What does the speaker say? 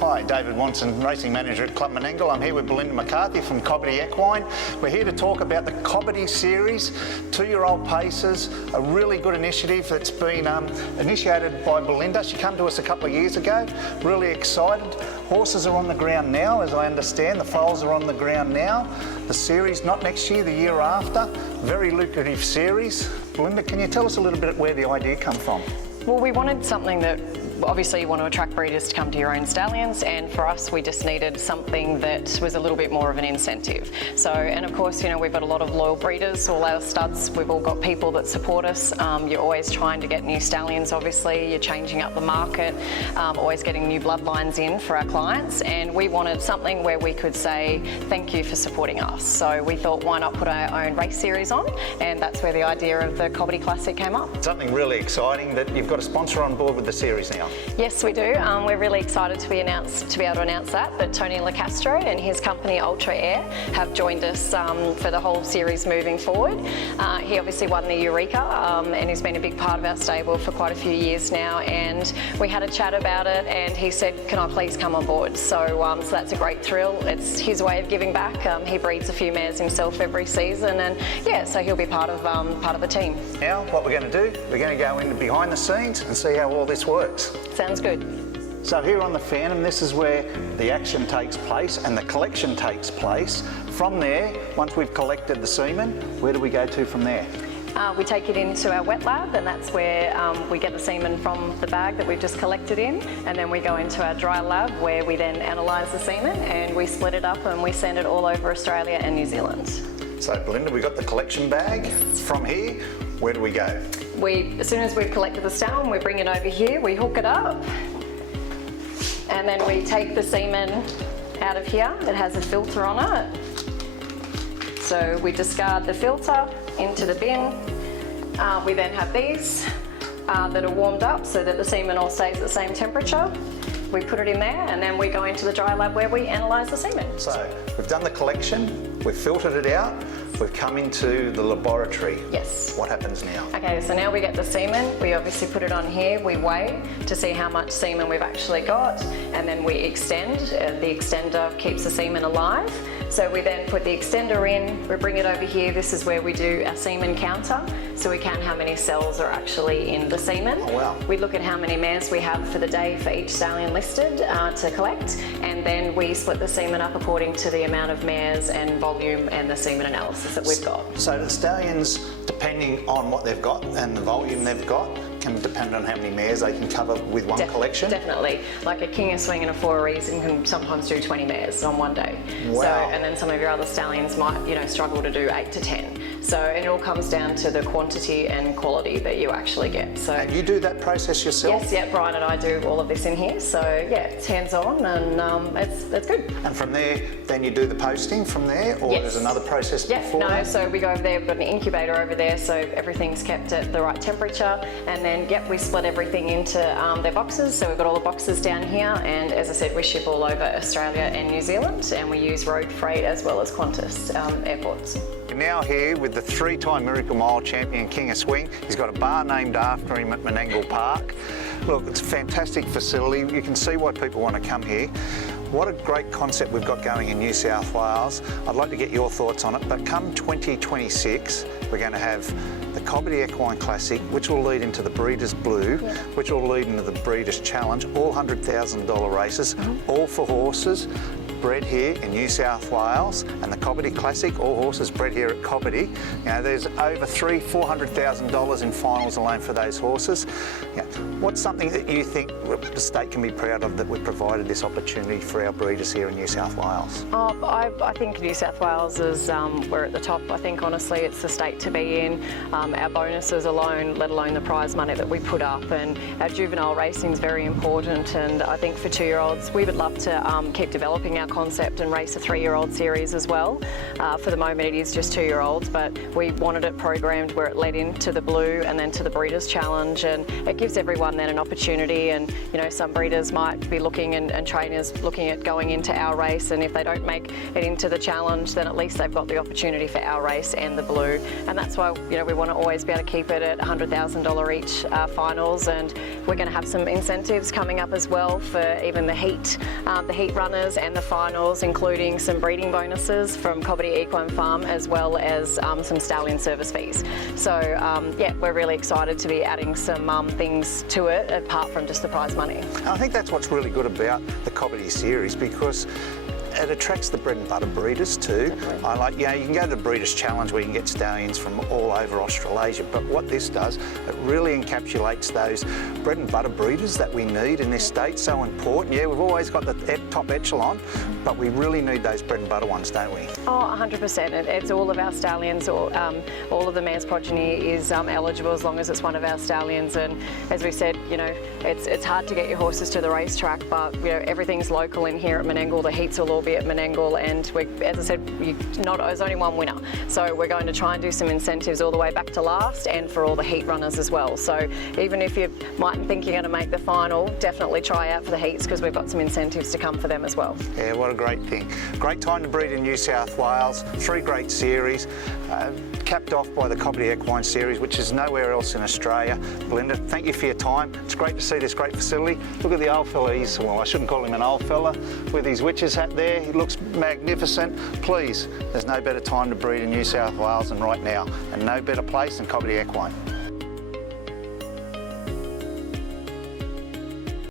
Hi, David Watson, Racing Manager at Club Menangle. I'm here with Belinda McCarthy from Cobbitty Equine. We're here to talk about the Cobbitty series, 2-year-old paces, a really good initiative that's been initiated by Belinda. She came to us a couple of years ago, really excited. Horses are on the ground now, as I understand. The foals are on the ground now. The series, not next year, the year after. Very lucrative series. Belinda, can you tell us a little bit where the idea come from? Well, we wanted something that, obviously you want to attract breeders to come to your own stallions, and for us we just needed something that was a little bit more of an incentive. So, and of course, you know, we've got a lot of loyal breeders, all our studs, we've all got people that support us. You're always trying to get new stallions, obviously, you're changing up the market, always getting new bloodlines in for our clients, and we wanted something where we could say thank you for supporting us. So we thought, why not put our own race series on, and that's where the idea of the Cobbitty Classic came up. Something really exciting, that you've got a sponsor on board with the series now. Yes, we do. We're really excited to be able to announce that Tony Lacastro and his company Ultra Air have joined us for the whole series moving forward. He obviously won the Eureka and he's been a big part of our stable for quite a few years now, and we had a chat about it and he said, can I please come on board? So, so that's a great thrill. It's his way of giving back. He breeds a few mares himself every season, and yeah, so he'll be part of the team. Now, what we're going to do, we're going to go in behind the scenes and see how all this works. Sounds good. So here on the Phantom, this is where the action takes place and the collection takes place. From there, once we've collected the semen, where do we go to from there? We take it into our wet lab, and that's where we get the semen from the bag that we've just collected in, and then we go into our dry lab where we then analyse the semen and we split it up and we send it all over Australia and New Zealand. So Belinda, we've got the collection bag. From here, where do we go? As soon as we've collected the stallion, we bring it over here, we hook it up, and then we take the semen out of here. It has a filter on it. So we discard the filter into the bin. We then have these that are warmed up so that the semen all stays at the same temperature. We put it in there and then we go into the dry lab where we analyse the semen. So we've done the collection, we've filtered it out, we've come into the laboratory. Yes. What happens now? Okay, so now we get the semen, we obviously put it on here, we weigh to see how much semen we've actually got, and then we extend. The extender keeps the semen alive. So we then put the extender in, we bring it over here, this is where we do our semen counter, so we count how many cells are actually in the semen. Oh, wow. We look at how many mares we have for the day for each stallion listed to collect, and then we split the semen up according to the amount of mares and volume and the semen analysis that we've got. So the stallions, depending on what they've got and the volume they've got, can depend on how many mares they can cover with one collection? Definitely. Like a King of Swing and a For a Reason can sometimes do 20 mares on one day. Wow. So, and then some of your other stallions might, you know, struggle to do 8 to 10. So it all comes down to the quantity and quality that you actually get. So and you do that process yourself? Yes, yeah, Brian and I do all of this in here. So yeah, it's hands-on and it's good. And from there, then you do the posting from there, or yes. There's another process before no, that? so we go over there, we've got an incubator over there, so everything's kept at the right temperature, and then, yep, we split everything into their boxes, so we've got all the boxes down here, and as I said, we ship all over Australia and New Zealand, and we use road freight as well as Qantas airports. We're now here with the 3-time Miracle Mile champion, King of Swing. He's got a bar named after him at Menangle Park. Look, it's a fantastic facility. You can see why people want to come here. What a great concept we've got going in New South Wales. I'd like to get your thoughts on it, but come 2026, we're going to have the Cobbitty Equine Classic, which will lead into the Breeders' Blue, which will lead into the Breeders' Challenge, all $100,000 races, all for horses bred here in New South Wales, and the Cobbitty Classic, all horses bred here at Cobbitty. You know, there's over $400,000 in finals alone for those horses. You know, what's something that you think the state can be proud of that we've provided this opportunity for our breeders here in New South Wales? I think New South Wales is, we're at the top. I think honestly it's the state to be in. Our bonuses alone, let alone the prize money that we put up, and our juvenile racing is very important, and I think for 2-year-olds we would love to keep developing our concept and race a 3-year-old series as well. For the moment it is just 2-year-olds, but we wanted it programmed where it led into the Blue and then to the Breeders' Challenge, and it gives everyone then an opportunity. And you know, some breeders might be looking and trainers looking at going into our race, and if they don't make it into the challenge, then at least they've got the opportunity for our race and the Blue. And that's why, you know, we want to always be able to keep it at $100,000 each finals, and we're going to have some incentives coming up as well for even the heat runners and the finals, including some breeding bonuses from Cobbitty Equine Farm, as well as some stallion service fees. So yeah, we're really excited to be adding some things to it apart from just the prize money. I think that's what's really good about the Cobbitty series, because it attracts the bread and butter breeders too. I like, you know, you can go to the Breeders' Challenge where you can get stallions from all over Australasia, but what this does, it really encapsulates those bread and butter breeders that we need in this state. So important. Yeah, we've always got the top echelon, but we really need those bread and butter ones, don't we? Oh, 100%. It's all of our stallions, or all of the mare's progeny is eligible as long as it's one of our stallions. And as we said, you know, it's hard to get your horses to the racetrack, but you know, everything's local in here at Menangle. The heats will all be at Menangle, and as I said, there's only one winner. So we're going to try and do some incentives all the way back to last, and for all the heat runners as well. So even if you mightn't think you're going to make the final, definitely try out for the heats, because we've got some incentives to come for them as well. Yeah, what a great thing. Great time to breed in New South Wales. 3 great series, capped off by the Cobbitty Equine Series, which is nowhere else in Australia. Belinda, thank you for your time. It's great to see this great facility. Look at the old fella. Well, I shouldn't call him an old fella, with his witch's hat there. He looks magnificent. Please, there's no better time to breed in New South Wales than right now, and no better place than Cobbitty Equine.